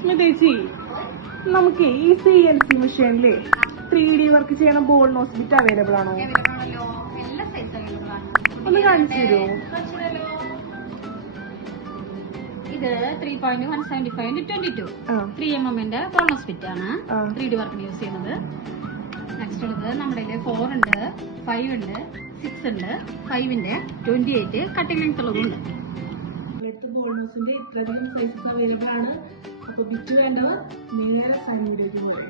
സ്മിതേച്ചി, നമുക്ക് ഈ CNC മെഷീനില് 3D work ചെയ്യണ ബോൾ നോസ് ബിറ്റ് അവൈലബിൾ ആണോ? ഒന്ന് കാണിച്ചു തരുമോ? ഇത് 3.175 × 22 3mm ബോൾ നോസ് ബിറ്റ് ആണ് 3D വർക്കിന് യൂസ് ചെയ്യുന്നത്. നെക്സ്റ്റ് ഉള്ളത് നമ്മുടെ 4 ഉണ്ട്, 5 ഉണ്ട്, 6 ഉണ്ട്, 5ന്റെ 28 കട്ടിംഗ് ലെങ്ത് ഉള്ളതുണ്ട്. ബോൾ നോസിന്റെ ഇത്രയധികം സൈസസ് അവൈലബിൾ ആണ്. അപ്പൊ ബിറ്റ് വേണ്ടവർ നേരെ സൈൻ വീഡിയോയ്ക്ക് പോയി.